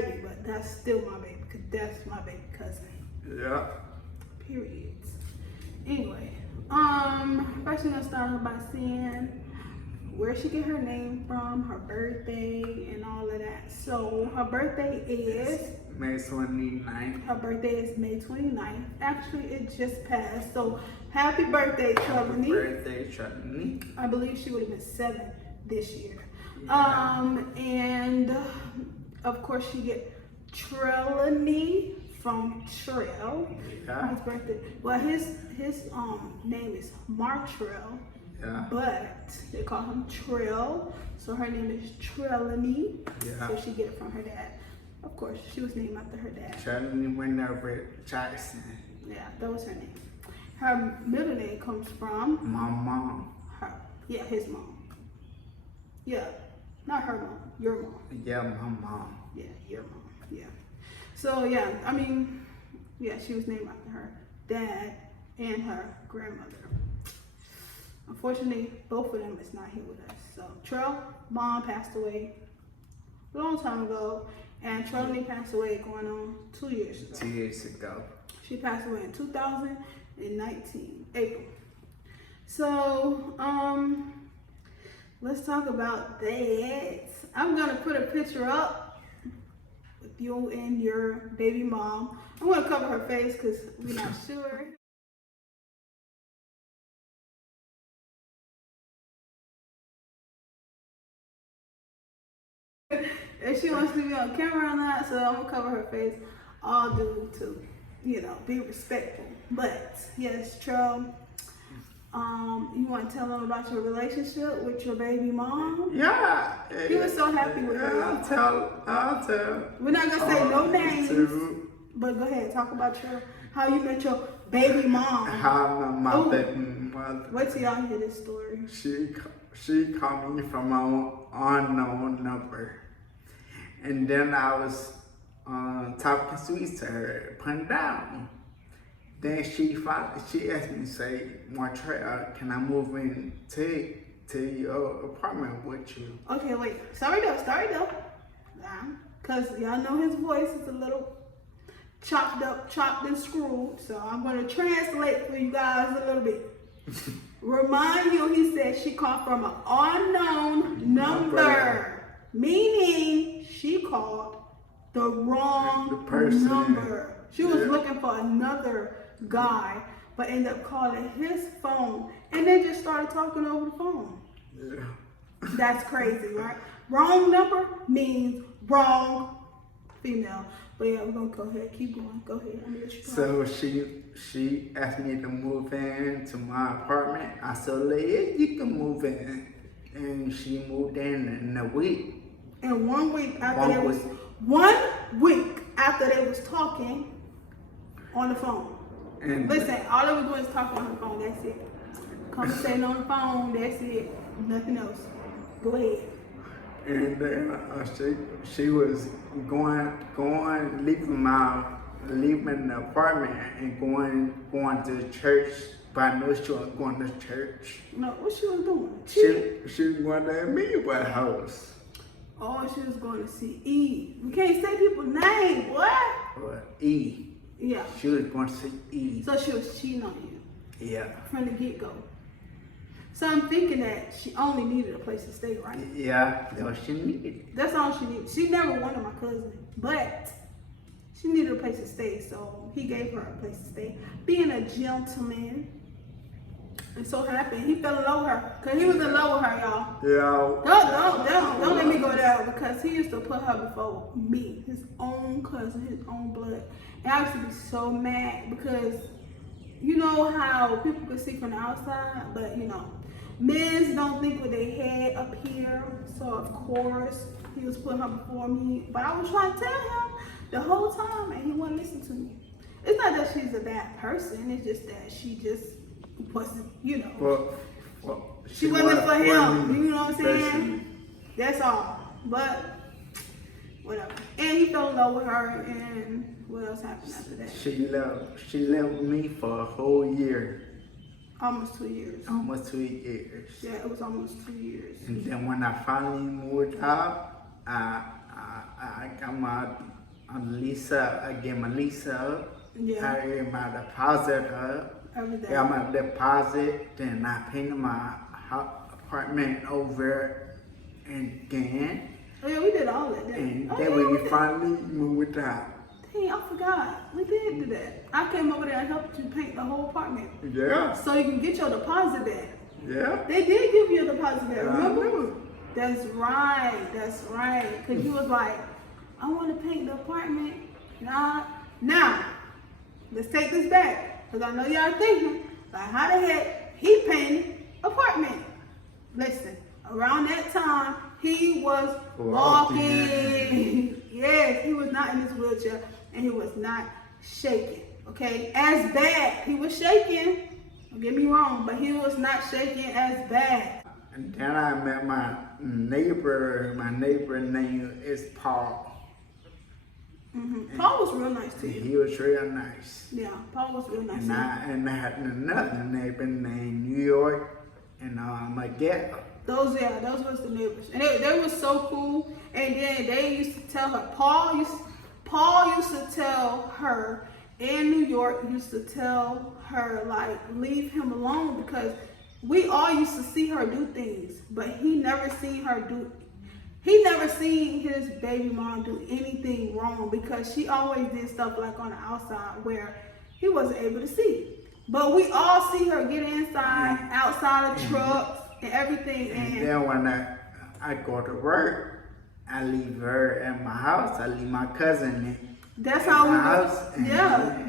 baby, but that's still my baby because that's my baby cousin. Yeah. Period. Anyway, first we're gonna start off by seeing where she get her name from, her birthday, and all of that. So her birthday is May 29th. Her birthday is May 29th. Actually, it just passed. So happy birthday, Trellony. Happy birthday, Trellony. I believe she would have been 7 this year. Yeah. And of course she get Trellony from Trell. Yeah. His birthday. Well, his name is Martrell. Yeah. But they call him Trell, so her name is Trellony. Yeah. So she get it from her dad. Of course, she was named after her dad. Trellony went over Jackson. Yeah, that was her name. Her middle name comes from My mom. her. Yeah, his mom. Yeah, not her mom, your mom. Yeah, my mom. Yeah, your mom. Yeah. So yeah, I mean, yeah, she was named after her dad and her grandmother. Unfortunately, both of them is not here with us. So Trell, mom passed away a long time ago, and Trellony passed away going on 2 years ago. 2 years ago. She passed away in 2019, April. So, let's talk about that. I'm gonna put a picture up with you and your baby mom. I'm gonna cover her face because we're not sure. If she wants to be on camera or not, so I'm gonna cover her face, all due to, be respectful. But yes, Trell, you want to tell them about your relationship with your baby mom? Yeah. He was so happy with her. I'll tell. We're not gonna say no names, but go ahead, talk about how you met your baby mom. How my baby mother. Wait till y'all hear this story. She called me from an unknown number. And then I was talking sweet to her, putting down. Then she asked me, say, Montreal, can I move in to your apartment with you? Okay, wait. Sorry though. Because y'all know his voice is a little chopped and screwed. So I'm going to translate for you guys a little bit. Remind you, he said she called from an unknown number. Meaning she called the wrong number. She was looking for another guy, but ended up calling his phone and they just started talking over the phone. Yeah. That's crazy, right? Wrong number means wrong female. But yeah, we're gonna go ahead, keep going. Go ahead. I'm gonna let you So she asked me to move in to my apartment. I said, yeah, you can move in. And she moved in a week. And 1 week after 1 week after they was talking on the phone. And listen, all they were doing is talking on the phone. That's it. Conversating on the phone. That's it. Nothing else. Go ahead. And then she was leaving the apartment and going to church. But I know she wasn't going to church. No, what she was doing? She was going to Amelia house. Oh, she was going to see E. We can't say people's name, what? E. Yeah. She was going to see E. So she was cheating on you. Yeah. From the get-go. So I'm thinking that she only needed a place to stay, right? Yeah, that's what she needed. That's all she needed. She never wanted my cousin, but she needed a place to stay, so he gave her a place to stay. Being a gentleman, and so happy, he fell in love with her, because he was in love with her, y'all. Yeah. Don't let me go there, because he used to put her before me, his own cousin, his own blood. And I used to be so mad, because you know how people can see from the outside, but men don't think what they had up here. So of course he was putting her before me, but I was trying to tell him the whole time, and he wouldn't listen to me. It's not that she's a bad person. It's just that she just wasn't, she wasn't for him. You know what I'm saying? That's all. But whatever. And he fell in love with her, and what else happened after that? She left me for a whole year. Almost 2 years. Almost 2 years. Yeah, it was almost 2 years. And then when I finally moved out, I I got my lease up. I get my lease up. Yeah. I get my deposit up. Everything. Got my deposit. Then I painted my apartment over again. Oh yeah, we did all that. And Oh, then yeah, we did. finally moved out. Dang, I forgot. We did do that. I came over there and helped you paint the whole apartment. Yeah. So you can get your deposit back. Yeah. They did give you a deposit back, remember? remember. That's right. Because you was like, I want to paint the apartment. Nah. Now, let's take this back. Because I know y'all thinking, like, how the heck he painted apartment? Listen, around that time, he was walking. Yes, he was not in his wheelchair and he was not shaking. Okay, as bad. He was shaking. Don't get me wrong, but he was not shaking as bad. And then I met my neighbor. My neighbor name is Paul. Paul was real nice to you. He was real nice. Yeah, Paul was real nice to you. And I had another neighbor named New York and Miguel. Those was the neighbors, and they were so cool. And then they used to tell her. Paul used to tell her, and New York used to tell her, like, leave him alone, because we all used to see her do things, but he never seen his baby mom do anything wrong, because she always did stuff like on the outside where he wasn't able to see. But we all see her get inside, outside of trucks and everything. And then when I go to work, I leave her at my house. I leave my cousin that's how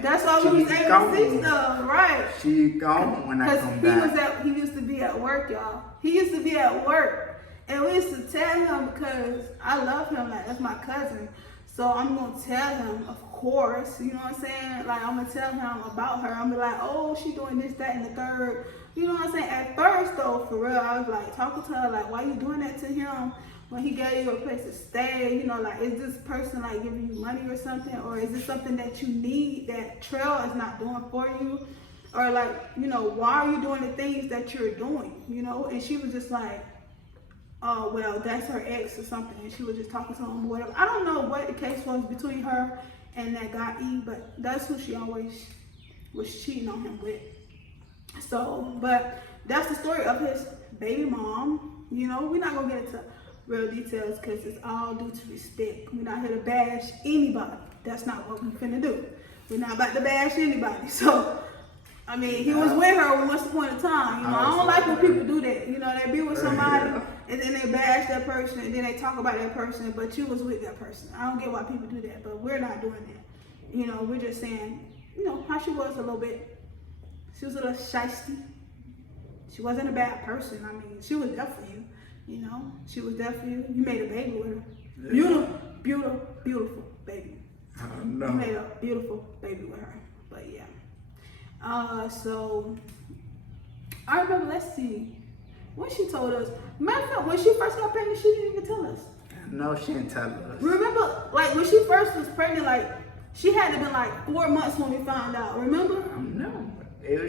that's why we was able to see stuff, right? She gone when I come back. He used to be at work, y'all. He used to be at work, and we used to tell him, because I love him, like, that's my cousin. So I'm gonna tell him, of course, you know what I'm saying? Like, I'm gonna tell him about her. I'm gonna be like, oh, she doing this, that, and the third. You know what I'm saying? At first, though, for real, I was like talking to her, like, why you doing that to him when he gave you a place to stay? You know, like, is this person like giving you money or something, or is this something that you need that Trell is not doing for you? Or, like, you know, why are you doing the things that you're doing? You know? And she was just like, oh, well, that's her ex or something, and she was just talking to him or whatever. I don't know what the case was between her and that guy E, but that's who she always was cheating on him with. So, but that's the story of his baby mom. You know, we're not gonna get into real details because it's all due to respect. We're not here to bash anybody. That's not what we're finna do. We're not about to bash anybody. So, I mean, he was with her once upon a time. You know, I don't like when people do that. You know, they be with somebody and then they bash that person and then they talk about that person, but you was with that person. I don't get why people do that, but we're not doing that. You know, we're just saying, you know, how she was a little bit. She was a little shysty. She wasn't a bad person. I mean, she was there for you. You know, she was there for you. You made a baby with her. Yeah. Beautiful baby. You made a beautiful baby with her. But yeah. So I remember, let's see, when she told us, matter of fact, when she first got pregnant, she didn't even tell us. No, she didn't tell us. Remember, like, when she first was pregnant, like, she had to been like 4 months when we found out, remember? No,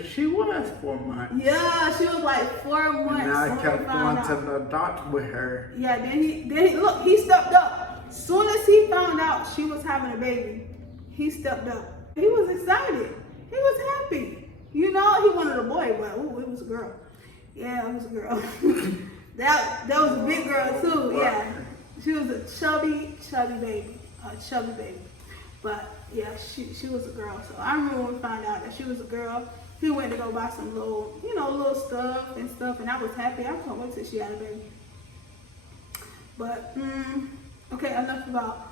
she was 4 months. Yeah, she was like 4 months. And I kept going to the doctor with her. Yeah, then he stepped up. As soon as he found out she was having a baby, he stepped up. He was excited. He was happy. You know, he wanted a boy, but ooh, it was a girl. Yeah, it was a girl. that was a big girl too. Yeah, she was a chubby baby, But yeah, she was a girl. So I remember when we found out that she was a girl. He went to go buy some little stuff, and I was happy. I couldn't wait till she had a baby. But okay, enough about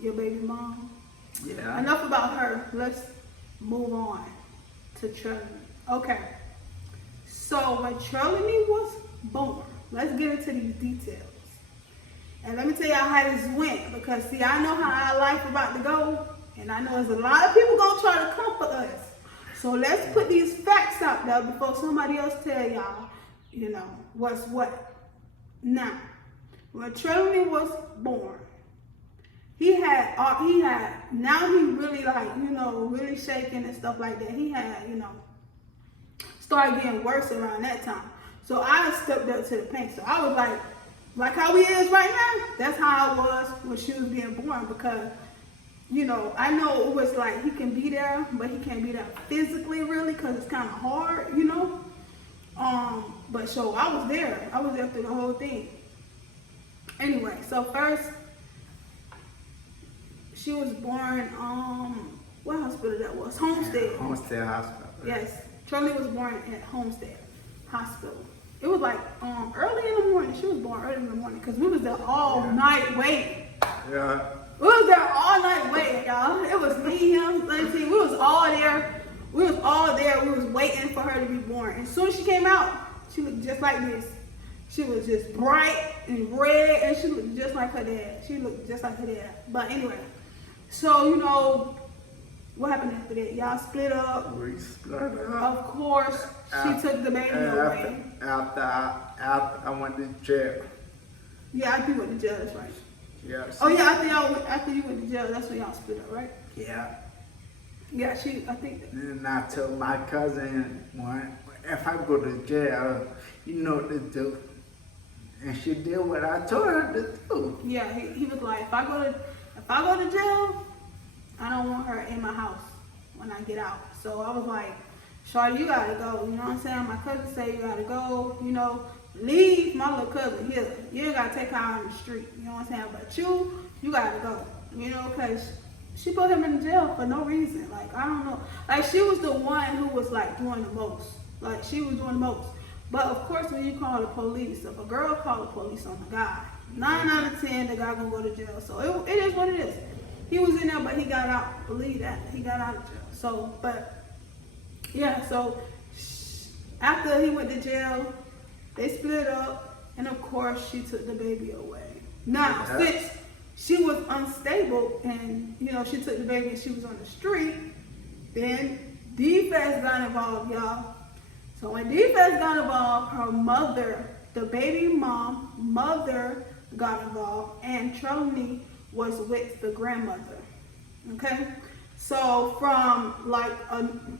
your baby mom. Yeah. Enough about her. Let's move on to Trellony. Okay. So when Trellony was born, let's get into these details. And let me tell y'all how this went, because see, I know how our life about to go, and I know there's a lot of people gonna try to comfort us. So let's put these facts out there before somebody else tell y'all, you know, what's what. Now, when Trellony was born, he really, like, you know, really shaking and stuff like that. He had, you know, started getting worse around that time. So I stepped up to the paint. So I was like, like how we is right now, that's how it was when she was being born. Because, you know, I know it was like he can be there, but he can't be there physically really because it's kind of hard, you know. But so I was there. I was there through the whole thing. Anyway, so first she was born, what hospital that was? Homestead. Yeah, Homestead Hospital. Yes, Trellony was born at Homestead Hospital. It was like early in the morning. She was born early in the morning because we was there all night waiting. Yeah. We was there all night waiting, y'all. It was me, him, Lindsay. We was all there. We was all there. We was waiting for her to be born. And as soon as she came out, she looked just like this. She was just bright and red, and she looked just like her dad. She looked just like her dad. But anyway, so you know what happened after that? Y'all split up. We split up. Of course, she took the baby away. After I went to jail. Yeah, after you went to jail, that's right. Yes. Oh yeah, after you went to jail, that's when y'all split up, right? Yeah. Yeah, I think. And I told my cousin, if I go to jail, you know what to do. And she did what I told her to do. Yeah, he was like, if I go to jail, I don't want her in my house when I get out. So I was like, Shawty, you gotta go. You know what I'm saying? My cousin said you gotta go. You know, leave my little cousin here. You ain't gotta take her out on the street. You know what I'm saying? But you gotta go. You know, because she put him in jail for no reason. Like, I don't know. Like, she was the one who was, like, doing the most. Like, she was doing the most. But, of course, when you call the police, if a girl call the police on the guy, 9 out of 10, the guy gonna go to jail. So, it is what it is. He was in there, but he got out. Believe that. He got out of jail. So, but, yeah, so, after he went to jail, they split up. And, of course, she took the baby away. Now, since she was unstable and, you know, she took the baby and she was on the street, then DFS got involved, y'all. So when DFS got involved, her mother, the baby mother got involved, and Trellony was with the grandmother, okay? So from like,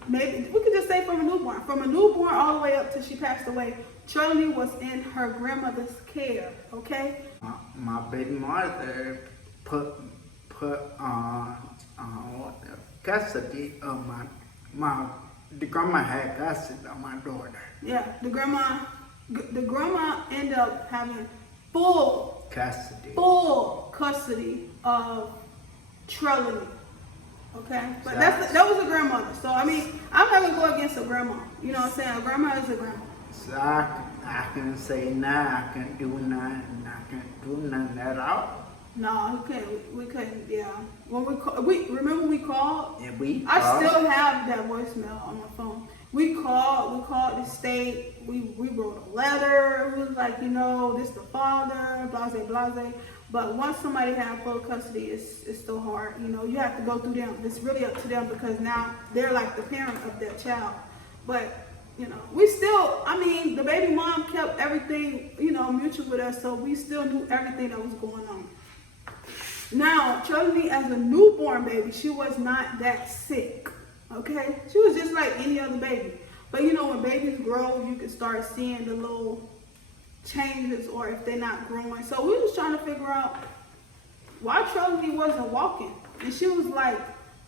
maybe, we could just say from a newborn all the way up till she passed away, Trellony was in her grandmother's care, okay? My baby mother put custody of the grandma had custody of my daughter. Yeah, the grandma ended up having full custody of Trellony. Okay, but that was a grandmother. So I mean, I'm not gonna go against a grandma. You know what I'm saying? A grandma is a grandma. So I can say nah, I can't do nothing. I can't do nothing at all. No, we couldn't. Yeah, when remember we called. Yeah, we called. I still have that voicemail on my phone. We called the state. We wrote a letter. We was like, you know, this the father, blase. But once somebody has full custody, it's still hard. You know, you have to go through them. It's really up to them because now they're like the parent of their child. But, you know, the baby mom kept everything, you know, mutual with us. So we still knew everything that was going on. Now, Trellony, as a newborn baby, she was not that sick. Okay? She was just like any other baby. But, you know, when babies grow, you can start seeing the little changes or if they're not growing. So we was trying to figure out why Trellony wasn't walking. And she was like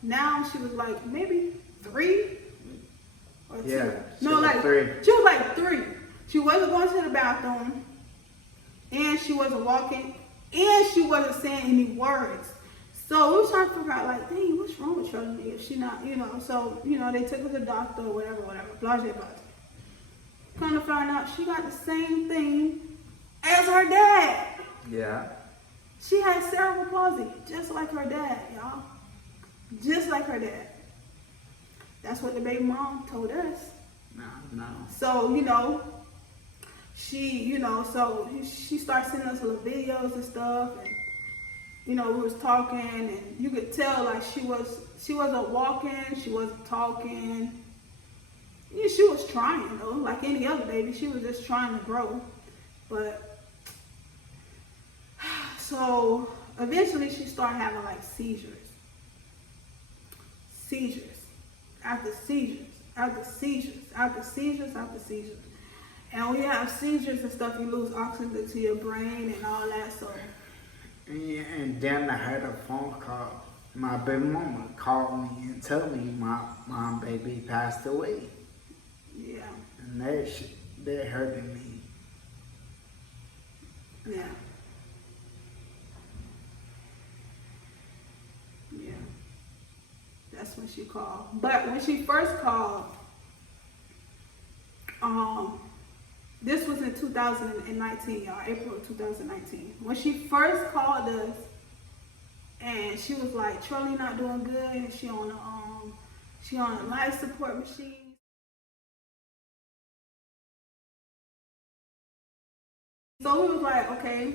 maybe 3 or 2. Yeah, No, like 3. She was like 3. She wasn't going to the bathroom, and she wasn't walking, and she wasn't saying any words. So we was trying to figure out, like, dang, what's wrong with Trellony if she not, you know. So, you know, they took her to the doctor or whatever, blase. Come to find out, she got the same thing as her dad. Yeah. She had cerebral palsy, just like her dad, y'all. Just like her dad. That's what the baby mom told us. No. So, you know, she started sending us little videos and stuff, and, you know, we was talking, and you could tell, like, she wasn't walking, she wasn't talking. Yeah, she was trying, though, like any other baby. She was just trying to grow. But, so, eventually she started having, like, seizures. After seizures. And when you have seizures and stuff, you lose oxygen to your brain and all that. So. Yeah, and then I had a phone call. My baby mama called me and told me my baby passed away. Yeah. And that hurted me. Yeah. Yeah. That's when she called. But when she first called, this was in 2019, y'all, April of 2019. When she first called us, and she was like, Trellony not doing good. She on a life support machine. So we was like, okay,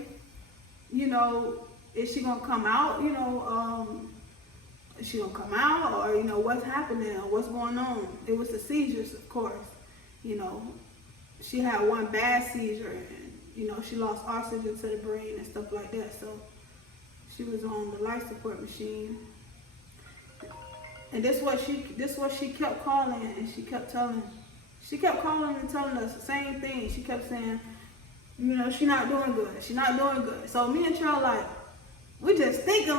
is she gonna come out? Is she gonna come out, or what's happening, or what's going on? It was the seizures, of course. She had one bad seizure, and she lost oxygen to the brain and stuff like that. So she was on the life support machine, and this what she kept calling, and she kept calling and telling us the same thing. She kept saying, she not doing good. She not doing good. So me and Trell, we just thinking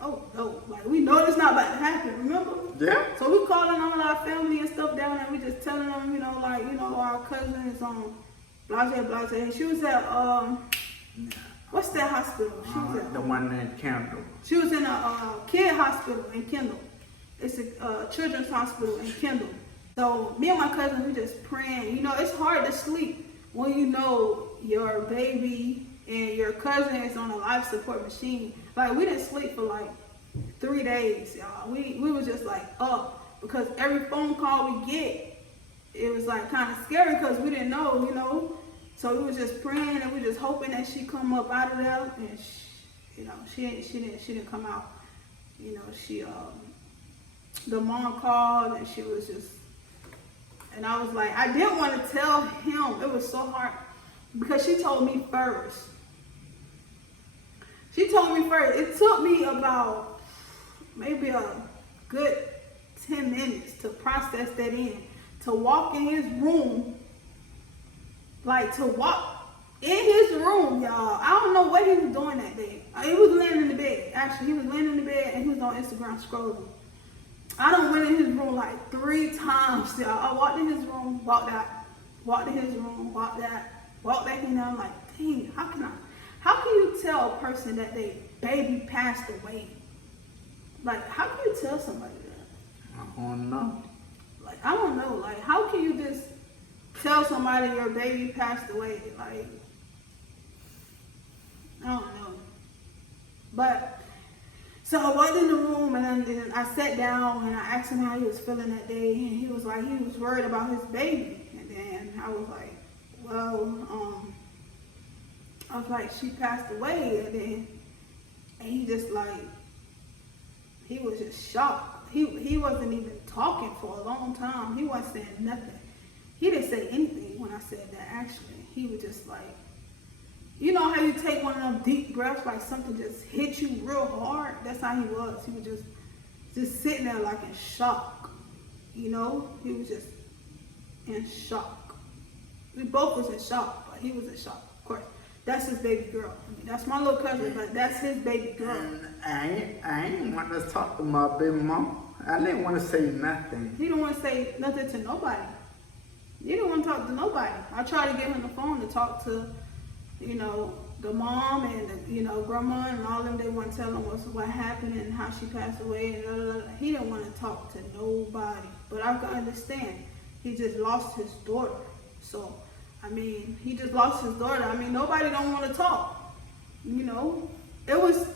oh no, we know it's not about to happen. Remember? Yeah. So we calling all our family and stuff down, and we just telling them, our cousin is on blase. She was at what's that hospital? She was at the one in Kendall. She was in a kid hospital in Kendall. It's a children's hospital in Kendall. So me and my cousin, we just praying. It's hard to sleep when your baby and your cousin is on a life support machine. We didn't sleep for 3 days, y'all. We was just up, because every phone call we get, it was kind of scary, because we didn't know, So we was just praying, and we just hoping that she come up out of there, and she didn't come out. The mom called, and she was just, and I was I didn't want to tell him. It was so hard, because she told me first. It took me about maybe a good 10 minutes to process that in, to walk in his room, y'all. I don't know what he was doing that day. He was laying in the bed. Actually, he was laying in the bed, and he was on Instagram scrolling. I done went in his room 3 times, y'all. I walked in his room, walked out, walked in his room, walked out, walked back in there. I'm dang, how can you tell a person that their baby passed away? How can you tell somebody that? I don't know. I don't know. How can you just tell somebody your baby passed away? I don't know. But, so I walked in the room, and then I sat down, and I asked him how he was feeling that day, and he was he was worried about his baby. And then I was she passed away, and he just he was just shocked. He wasn't even talking for a long time. He wasn't saying nothing. He didn't say anything when I said that, actually. He was just how you take one of them deep breaths, something just hit you real hard? That's how he was. He was just sitting there in shock. He was just in shock. We both was in shock, but he was in shock, of course. That's his baby girl. That's my little cousin, but that's his baby girl. And I ain't want to talk to my baby mom. I didn't want to say nothing. He didn't want to say nothing to nobody. He didn't want to talk to nobody. I tried to get him the phone to talk to, the mom and grandma and all them. They want to tell him what happened and how she passed away and blah, blah, blah. He didn't want to talk to nobody. But I could understand. He just lost his daughter. So, he just lost his daughter. Nobody don't want to talk. It was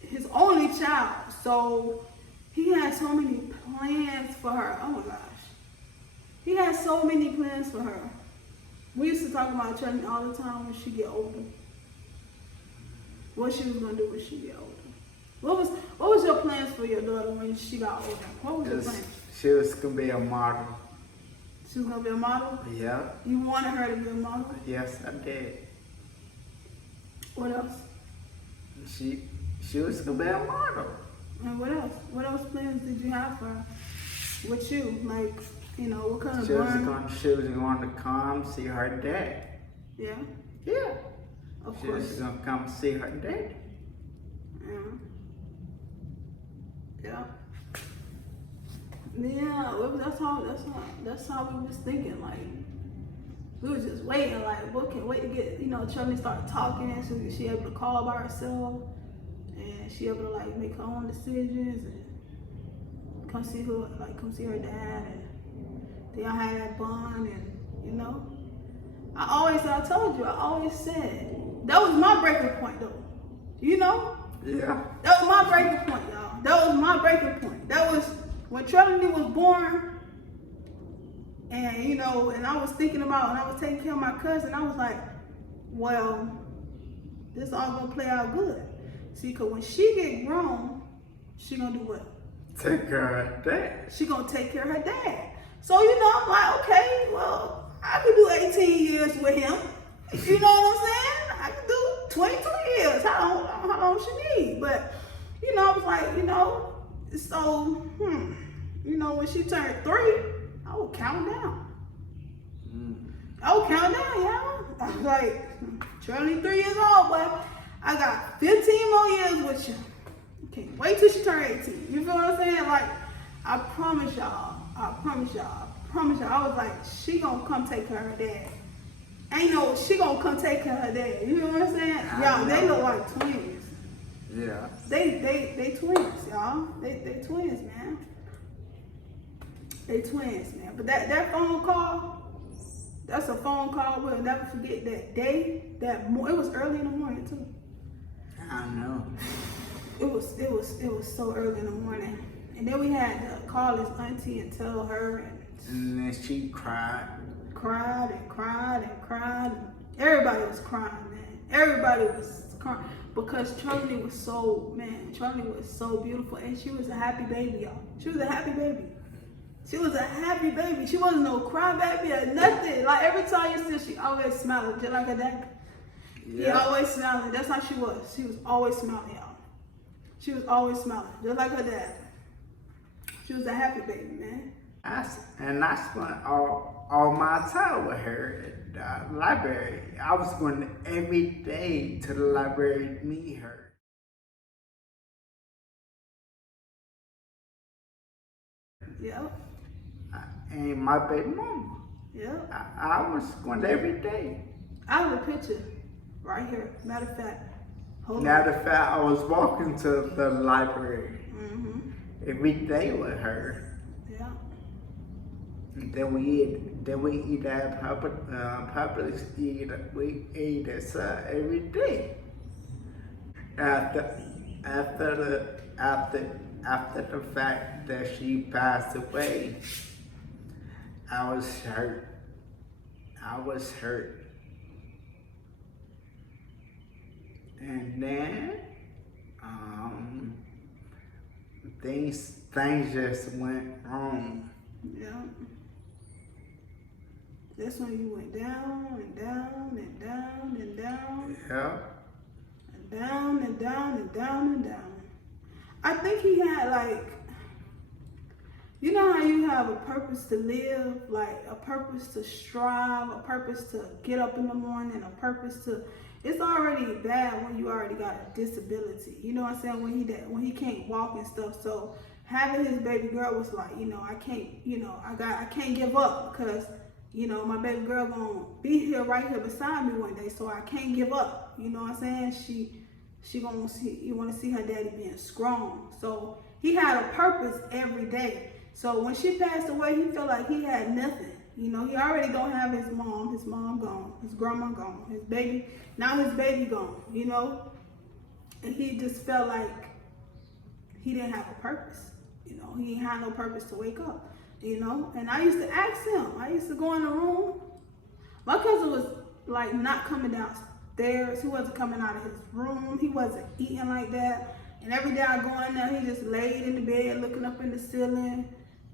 his only child. So he had so many plans for her. Oh my gosh. He had so many plans for her. We used to talk about Trellony all the time when she get older. What she was gonna do when she get older. What was your plans for your daughter when she got older? What was your plans? She was gonna be a model. She was gonna be a model? Yeah. You wanted her to be a model? Yes, I did. What else? She was gonna be a model. And what else? What else plans did you have for her? With you, like, you know, what kind of She was bond? she was going to come see her dad. Yeah, Yeah. of She was course. gonna come see her dad. Yeah. Yeah. Yeah, well, that's how we was thinking. Like, we was just waiting. Like, we can't wait to get, you know, Trellony start talking, so she able to call by herself, and she able to like make her own decisions and come see come see her dad, and they all had that bond, and you know, I told you, I always said that was my breaking point, though. You know, Yeah. that was my breaking point, y'all. That was my breaking point. That was when Trellony was born, and you know, and I was thinking about, and I was taking care of my cousin. I was like, well, this all gonna play out good. See, cause when she get grown, she gonna do what? Take care of her dad. She gonna take care of her dad. So you know, I'm like, okay, well, I could do 18 years with him. You know what I'm saying? I could do 22 years. How long she need? But you know, I was like, you know, so you know, when she turned 3, I would count down. I would count down, y'all. I was like, Trellony 3 years old, but I got 15 more years with you. Can't wait till she turn 18. You feel what I'm saying? Like, I promise y'all. I was like, she gonna come take care of her dad. Ain't no, she gonna come take care of her dad. You know what I'm saying? Y'all, they look like twins. Yeah. They twins, y'all. They twins, man. They twins, man. But that phone call, that's a phone call we'll never forget. That day, it was early in the morning too. I know. It was so early in the morning. And then we had to call his auntie and tell her, And then she cried. cried. Everybody was crying, man. Everybody was crying because Trellony was so beautiful, and she was a happy baby, y'all. She was a happy baby. She wasn't no cry baby or nothing. Like every time you see her, she always smiling, just like her dad. Yeah. He always smiling. That's how she was. She was always smiling, y'all. She was always smiling, just like her dad. She was a happy baby, man. I spent all my time with her at the library. I was going every day to the library to meet her. Yep. And my baby mama. Yep. I was going every day. I have a picture right here. Matter of fact. Hold Matter on. of fact, I was walking to the library every day with her. Yeah. And then we eat at Publix. We eat at every day. After the fact that she passed away, I was hurt. And then things just went wrong. Yeah. That's when you went down and down and down and down. Yeah. And down and down and down and down. I think he had like, you know how you have a purpose to live, like a purpose to strive, a purpose to get up in the morning, a purpose to, it's already bad when you already got a disability. You know what I'm saying? When he can't walk and stuff. So having his baby girl was like, you know, I can't give up because, you know, my baby girl gonna be here right here beside me one day. So I can't give up. You know what I'm saying? You want to see her daddy being strong. So he had a purpose every day. So when she passed away, he felt like he had nothing. You know, he already don't have his mom gone, his grandma gone, his baby gone, you know? And he just felt like he didn't have a purpose. You know, he didn't have no purpose to wake up, you know? And I used to ask him, I used to go in the room. My cousin was like not coming downstairs. He wasn't coming out of his room. He wasn't eating like that. And every day I go in there, he just laid in the bed looking up in the ceiling.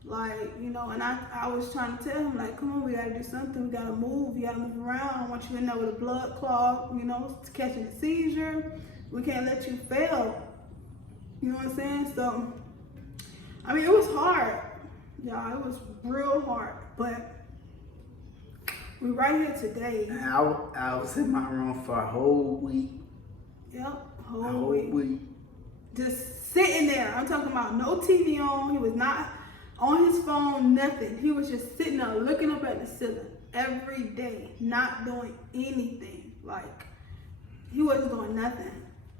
Like, you know, and I was trying to tell him, like, come on, we gotta do something. We gotta move. You gotta move around. I want you in there with a blood clot, you know, catching a seizure. We can't let you fail. You know what I'm saying? So, I mean, it was hard. Y'all, it was real hard, but we're right here today. And I was in my room for a whole week. Yep, A whole week. Just sitting there. I'm talking about no TV on. He was not on his phone, nothing. He was just sitting there looking up at the ceiling every day, not doing anything. Like, he wasn't doing nothing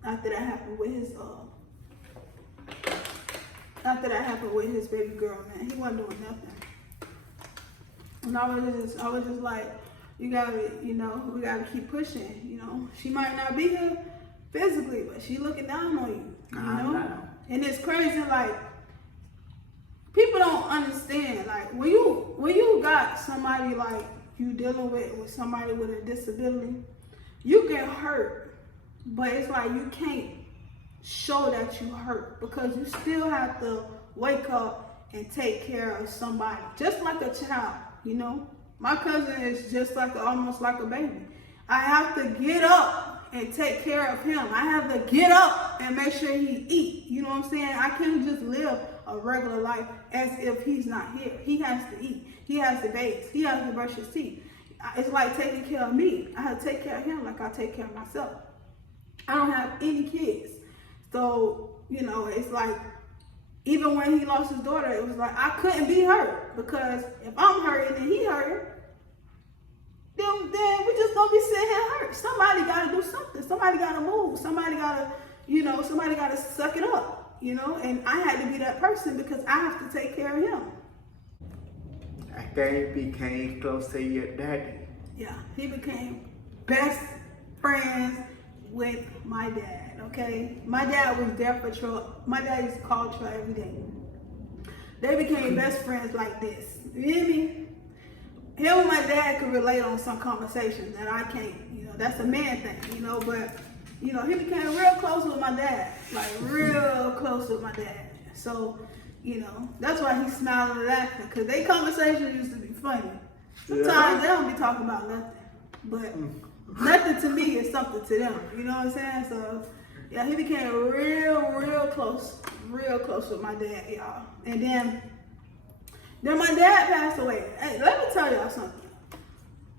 after that happened with his baby girl, man. He wasn't doing nothing. And I was just like, you gotta, we gotta keep pushing, She might not be here physically, but she looking down on you, know. And it's crazy, like, people don't understand, like, when you got somebody like you dealing with somebody with a disability, you get hurt, but it's like you can't show that you hurt because you still have to wake up and take care of somebody, just like a child, My cousin is just almost like a baby. I have to get up and take care of him. I have to get up and make sure he eat. You know what I'm saying? I can't just live a regular life as if he's not here. He has to eat. He has to bathe. He has to brush his teeth. It's like taking care of me. I have to take care of him like I take care of myself. I don't have any kids. So, it's like, even when he lost his daughter, it was like, I couldn't be hurt because if I'm hurt and then he hurt, then we just gonna be sitting here hurt. Somebody gotta do something. Somebody gotta move. Somebody gotta, somebody gotta suck it up, and I had to be that person because I have to take care of him. I became close to your daddy. Yeah, he became best friends with my dad, okay? My dad was there for Trell. My dad used to call Trell every day. They became best friends like this. You hear me? Him and my dad could relate on some conversations that I can't. That's a man thing, but, he became real close with my dad. Like, real close with my dad. So, that's why he's smiling and laughing, because their conversations used to be funny. Sometimes they don't be talking about nothing. But nothing to me is something to them. You know what I'm saying? So, yeah, he became real close with my dad, y'all. And then my dad passed away. Hey, let me tell y'all something.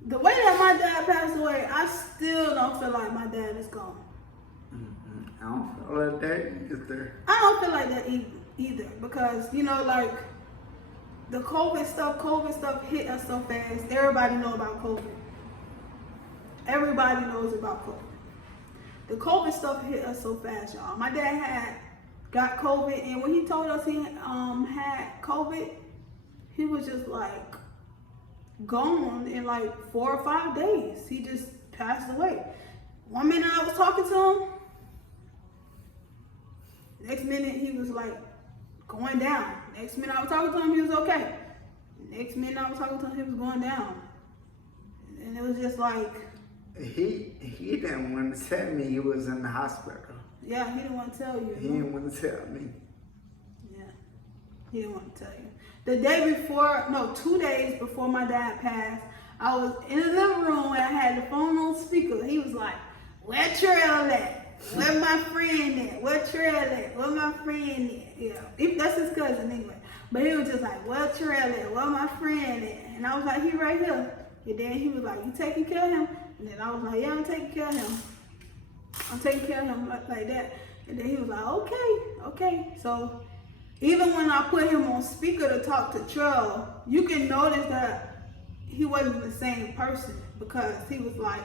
The way that my dad passed away, I still don't feel like my dad is gone. I don't feel like that either. I don't feel like that either because, like, the COVID stuff hit us so fast. Everybody know about COVID. Everybody knows about COVID. The COVID stuff hit us so fast, y'all. My dad had got COVID, and when he told us he had COVID, he was just like gone in like 4 or 5 days. He just passed away. One minute I was talking to him, next minute he was like going down. Next minute I was talking to him, he was okay. Next minute I was talking to him, he was going down. And it was just like, He didn't want to tell me he was in the hospital. yeah, he didn't want to tell you. He didn't want to tell me. Yeah, he didn't want to tell you. The day before, 2 days before my dad passed, I was in the living room and I had the phone on speaker. He was like, where Trell at? Where my friend at? Where Trell at? Where my friend at? Yeah, that's his cousin anyway. But he was just like, where Trell at? Where my friend at? And I was like, he right here. And then he was like, you taking care of him? And then I was like, yeah, I'm taking care of him. I'm taking care of him like that. And then he was like, okay. So even when I put him on speaker to talk to Trell, you can notice that he wasn't the same person because he was like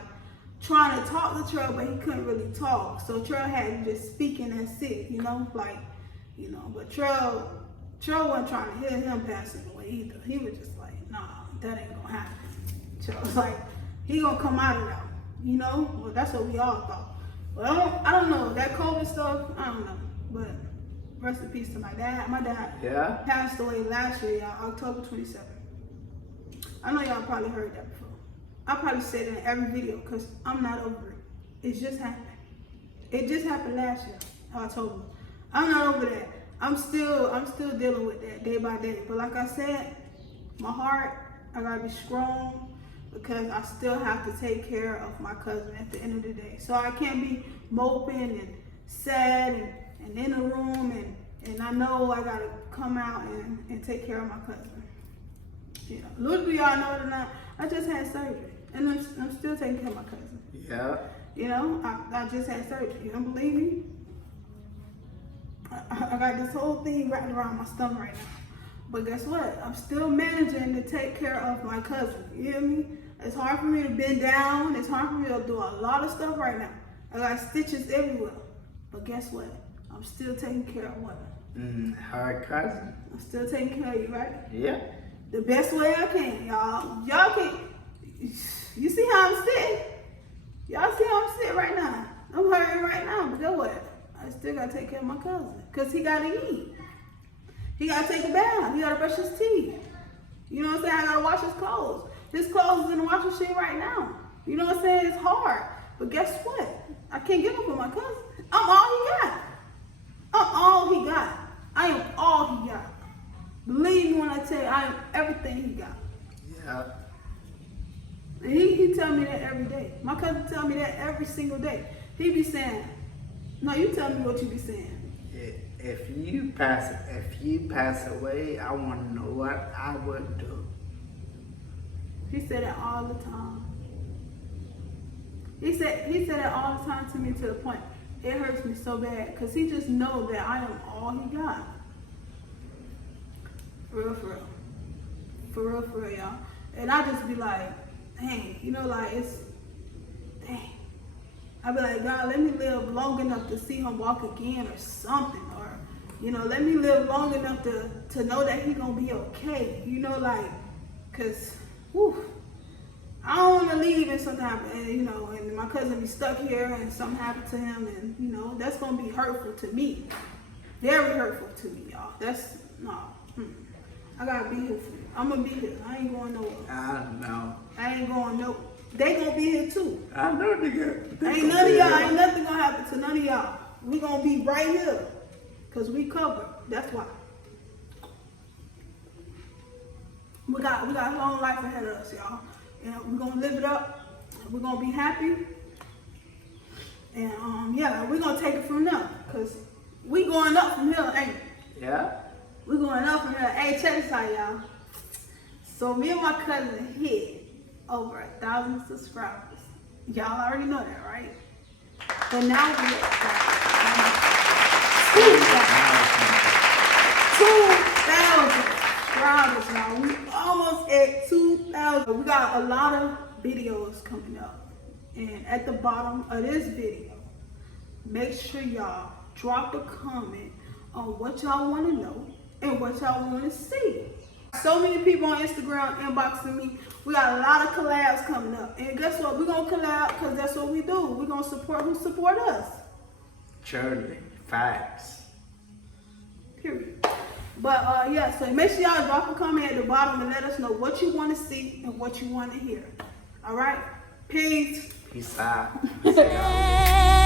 trying to talk to Trell, but he couldn't really talk. So Trell had to just speak and that's it, but Trell wasn't trying to hear him passing away either. He was just like, nah, that ain't gonna happen. Trell was like, he gonna come out of that, Well, that's what we all thought. Well, I don't know. That COVID stuff, I don't know. But rest in peace to my dad. My dad passed away last year, y'all, October 27th. I know y'all probably heard that before. I probably said it in every video because I'm not over it. It just happened. It just happened last year, October. I'm not over that. I'm still dealing with that day by day. But like I said, my heart, I gotta be strong because I still have to take care of my cousin at the end of the day. So I can't be moping and sad and in the room And I know I gotta come out and take care of my cousin. You know, little do y'all know it or not, I just had surgery. And I'm still taking care of my cousin. Yeah. You know, I just had surgery. You don't believe me? I got this whole thing wrapped around my stomach right now. But guess what? I'm still managing to take care of my cousin. You hear me? It's hard for me to bend down. It's hard for me to do a lot of stuff right now. I got stitches everywhere. But guess what? I'm still taking care of what? Her cousin. I'm still taking care of you, right? Yeah. The best way I can, y'all. Y'all can't. You see how I'm sitting? Y'all see how I'm sitting right now? I'm hurting right now, but guess what? I still gotta take care of my cousin. Cause he gotta eat. He gotta take a bath. He gotta brush his teeth. You know what I'm saying? I gotta wash his clothes. His clothes is in the washing machine right now. You know what I'm saying? It's hard. But guess what? I can't give up on my cousin. I'm all he got. I'm all he got. I am all he got. Believe me when I tell you, I am everything he got. Yeah. And he tell me that every day. My cousin tell me that every single day. He be saying, no, you tell me what you be saying. If you pass away, I want to know what I would do. He said that all the time. He said that all the time to me, to the point it hurts me so bad, because he just know that I am all he got. For real, for real. For real, for real, y'all. And I just be like, dang, you know, like, it's, dang. I be like, God, let me live long enough to see him walk again or something. Or, you know, let me live long enough to know that he gonna be okay. You know, like, cause, whew, I don't want to leave and something happen, and you know, and my cousin be stuck here and something happened to him, and you know, that's gonna be hurtful to me. Very hurtful to me, y'all. That's, no. I gotta be here for you. I'm gonna be here. I ain't going nowhere. I know. I ain't going nowhere. They gonna be here too. I know they Ain't none of y'all, ain't nothing gonna happen to none of y'all. We gonna be right here. Cause we covered. That's why. We got a long life ahead of us, y'all. And we're gonna live it up. We're gonna be happy. And yeah, we're gonna take it from there. Cause we going up from here, ain't we? Yeah. We going up from here. Hey, check this out, y'all. So me and my cousin hit over 1,000 subscribers. Y'all already know that, right? But now we're at 2,000 subscribers, y'all. We almost at 2,000. We got a lot of videos coming up. And at the bottom of this video, make sure y'all drop a comment on what y'all want to know and what y'all want to see. So many people on Instagram inboxing me. We got a lot of collabs coming up. And guess what? We're going to collab because that's what we do. We're going to support who support us. Truly. Facts. Period. But yeah, so make sure y'all drop a comment at the bottom and let us know what you want to see and what you want to hear. All right? Peace. Peace out. Peace out.